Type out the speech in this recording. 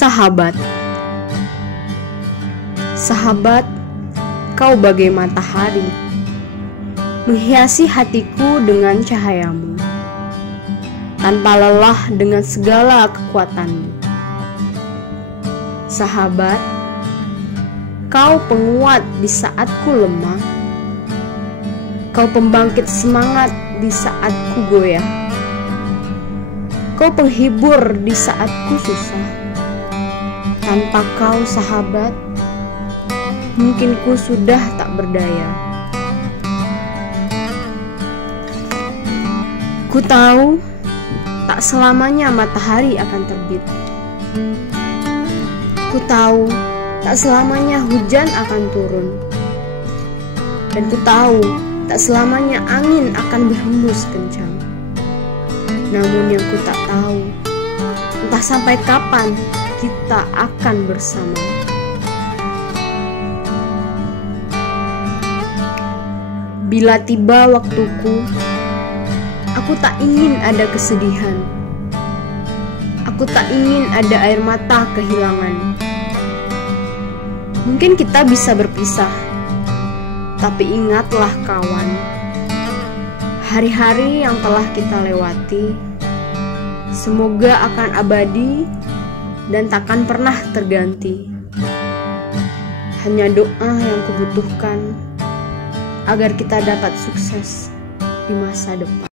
Sahabat, sahabat, kau bagai matahari, menghiasi hatiku dengan cahayamu, tanpa lelah dengan segala kekuatanmu. Sahabat, kau penguat di saat ku lemah, kau pembangkit semangat di saat ku goyah, kau penghibur di saat ku susah. Tanpa kau sahabat, mungkin ku sudah tak berdaya. Ku tahu tak selamanya matahari akan terbit. Ku tahu tak selamanya hujan akan turun. Dan ku tahu tak selamanya angin akan berhembus kencang. Namun yang ku tak tahu, entah sampai kapan kita akan bersama. Bila tiba waktuku, aku tak ingin ada kesedihan. Aku tak ingin ada air mata kehilangan. Mungkin kita bisa berpisah, tapi ingatlah kawan, hari-hari yang telah kita lewati semoga akan abadi dan takkan pernah terganti. Hanya doa yang kubutuhkan agar kita dapat sukses di masa depan.